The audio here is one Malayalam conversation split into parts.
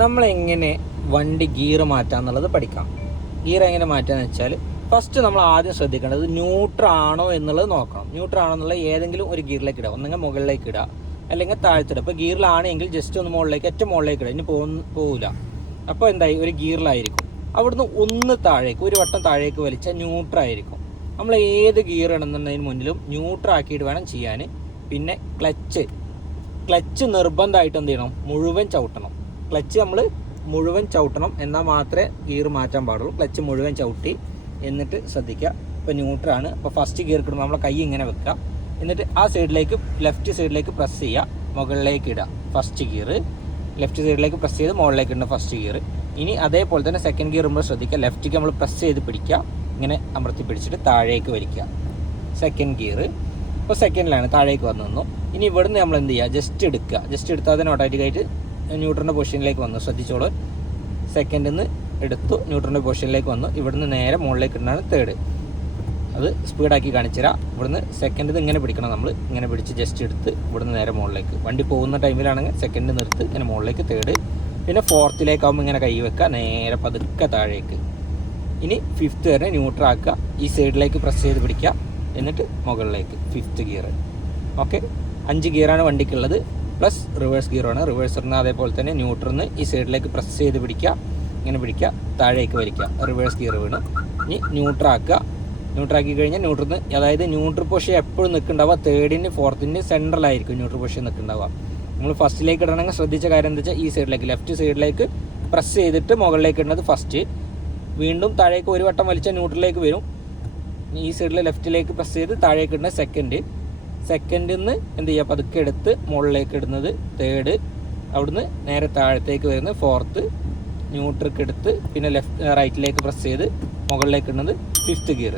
നമ്മൾ എങ്ങനെ വണ്ടി ഗിയർ മാറ്റാന്നുള്ളത് പഠിക്കാം. ഗിയർ എങ്ങനെ മാറ്റാന്ന് വെച്ചാൽ ഫസ്റ്റ് നമ്മൾ ആദ്യം ശ്രദ്ധിക്കേണ്ടത് ന്യൂട്രൽ ആണോ എന്നുള്ളത് നോക്കണം. ന്യൂട്രൽ ആണോ എന്നുള്ള ഏതെങ്കിലും ഒരു ഗിയറിലേക്ക് ഇടുക. ഒന്നെങ്കിൽ മുകളിലേക്ക് ഇടുക. അല്ലെങ്കിൽ താഴ്ത്തിടുക. ഇപ്പോൾ ഗിയറിലാണെങ്കിൽ ജസ്റ്റ് ഒന്ന് മുകളിലേക്ക് ഏറ്റവും മുകളിലേക്ക് ഇടുക. ഇനി പോകുന്ന പോകില്ല അപ്പോൾ എന്തായി? ഒരു ഗിയറിലായിരിക്കും. അവിടുന്ന് ഒന്ന് താഴേക്ക് ഒരു വട്ടം താഴേക്ക് വലിച്ചാൽ ന്യൂട്രൽ ആയിരിക്കും. നമ്മൾ ഏത് ഗിയർ ഇടുന്നതിന് മുന്നിലും ന്യൂട്രൽ ആക്കിയിട്ട് വേണം ചെയ്യാൻ. പിന്നെ ക്ലച്ച്. ക്ലച്ച് നിർബന്ധമായിട്ട് എന്ത് ചെയ്യണം? മുഴുവൻ ചവിട്ടണം. ക്ലച്ച് നമ്മൾ മുഴുവൻ ചവിട്ടണം എന്നാൽ മാത്രമേ ഗിയർ മാറ്റാൻ പാടുള്ളൂ. ക്ലച്ച് മുഴുവൻ ചവിട്ടി എന്നിട്ട് ശ്രദ്ധിക്കുക. ഇപ്പോൾ ന്യൂട്രാണ് അപ്പോൾ ഫസ്റ്റ് ഗിയർ കിടുമ്പോൾ നമ്മളെ കൈ ഇങ്ങനെ വെക്കുക. എന്നിട്ട് ആ സൈഡിലേക്ക് ലെഫ്റ്റ് സൈഡിലേക്ക് പ്രസ് ചെയ്യുക. മുകളിലേക്ക് ഇടുക. ഫസ്റ്റ് ഗിയർ ലെഫ്റ്റ് സൈഡിലേക്ക് പ്രസ് ചെയ്ത് മുകളിലേക്ക് ഇടുന്ന ഫസ്റ്റ് ഗിയർ ഇനി അതേപോലെ തന്നെ സെക്കൻഡ് ഗിയർ നമ്മൾ ശ്രദ്ധിക്കുക. ലെഫ്റ്റിക്ക് നമ്മൾ പ്രസ് ചെയ്ത് പിടിക്കുക. ഇങ്ങനെ അമർത്തി പിടിച്ചിട്ട് താഴേക്ക് വലിക്കുക. സെക്കൻഡ് ഗിയർ ഇപ്പോൾ സെക്കൻഡിലാണ് താഴേക്ക് വന്നു ഇനി ഇവിടുന്ന് നമ്മൾ എന്ത് ചെയ്യുക? ജസ്റ്റ് എടുക്കുക. ജസ്റ്റ് എടുത്താൽ തന്നെ ഓട്ടോമാറ്റിക്കായിട്ട് ന്യൂട്രന്റെ പൊസിഷനിലേക്ക് വന്നു. ശ്രദ്ധിച്ചോളൂ. സെക്കൻഡിൽ നിന്ന് എടുത്തു ന്യൂട്രന്റെ പൊസിഷനിലേക്ക് വന്നു. ഇവിടുന്ന് നേരെ മുകളിലേക്ക് ഇടുന്നതാണ് തേർഡ് അത് സ്പീഡാക്കി കാണിച്ചുതരാം ഇവിടുന്ന് സെക്കൻഡിൽ ഇങ്ങനെ പിടിക്കണം നമ്മൾ ഇങ്ങനെ പിടിച്ച് ജസ്റ്റ് എടുത്ത് ഇവിടുന്ന് നേരെ മുകളിലേക്ക്. വണ്ടി പോകുന്ന ടൈമിലാണെങ്കിൽ സെക്കൻഡ് നിർത്ത് ഇങ്ങനെ മുകളിലേക്ക് തേർഡ് പിന്നെ ഫോർത്തിലേക്കാവുമ്പോൾ ഇങ്ങനെ കൈ വെക്കുക. നേരെ പതുക്കെ താഴേക്ക്. ഇനി ഫിഫ്ത്ത് വരെ ന്യൂട്രൽ ആക്കുക. ഈ സൈഡിലേക്ക് പ്രസ് ചെയ്ത് പിടിക്കുക. എന്നിട്ട് മുകളിലേക്ക് ഫിഫ്ത്ത് ഗിയർ ഓക്കെ അഞ്ച് ഗിയറാണ് വണ്ടിക്കുള്ളത്. പ്ലസ് റിവേഴ്സ് ഗിയറാണ് റിവേഴ്സറിന് അതേപോലെ തന്നെ ന്യൂട്രന്ന് ഈ സൈഡിലേക്ക് പ്രസ് ചെയ്ത് പിടിക്കുക. ഇങ്ങനെ പിടിക്കുക. താഴേക്ക് വലിക്കുക റിവേഴ്സ് ഗിയർ വീണ്. ഇനി ന്യൂട്രാക്കുക ന്യൂട്രാക്കി കഴിഞ്ഞാൽ ന്യൂട്രൽ അതായത് ന്യൂട്രൽ പൊഷൻ എപ്പോഴും നിൽക്കുന്നുണ്ടാവുക. തേർഡിന് ഫോർത്തിന് സെൻട്രലായിരിക്കും ന്യൂട്രൽ പൊഷൻ നിൽക്കുന്നുണ്ടാവുക. നമ്മൾ ഫസ്റ്റിലേക്ക് ഇടണമെങ്കിൽ ശ്രദ്ധിച്ച കാര്യം എന്താ വെച്ചാൽ ഈ സൈഡിലേക്ക് ലെഫ്റ്റ് സൈഡിലേക്ക് പ്രസ് ചെയ്തിട്ട് മുകളിലേക്ക് ഇടുന്നത് ഫസ്റ്റ് വീണ്ടും താഴേക്ക് ഒരു വട്ടം വലിച്ചാൽ ന്യൂട്രലിലേക്ക് വരും. ഈ സൈഡിൽ ലെഫ്റ്റിലേക്ക് പ്രസ് ചെയ്ത് താഴേക്ക് ഇടുന്നത് സെക്കൻഡ് സെക്കൻഡിൽ നിന്ന് എന്ത് ചെയ്യുക പതുക്കെ എടുത്ത് മുകളിലേക്ക് ഇടുന്നത്. തേർഡ് അവിടുന്ന് നേരെ താഴത്തേക്ക് വരുന്നത് ഫോർത്ത് ന്യൂട്രിക്ക് എടുത്ത് പിന്നെ ലെഫ്റ്റ് റൈറ്റിലേക്ക് പ്രസ് ചെയ്ത് മുകളിലേക്ക് ഇടുന്നത് ഫിഫ്ത്ത് ഗിയർ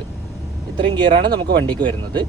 ഇത്രയും ഗിയറാണ് നമുക്ക് വണ്ടിക്ക് വരുന്നത്.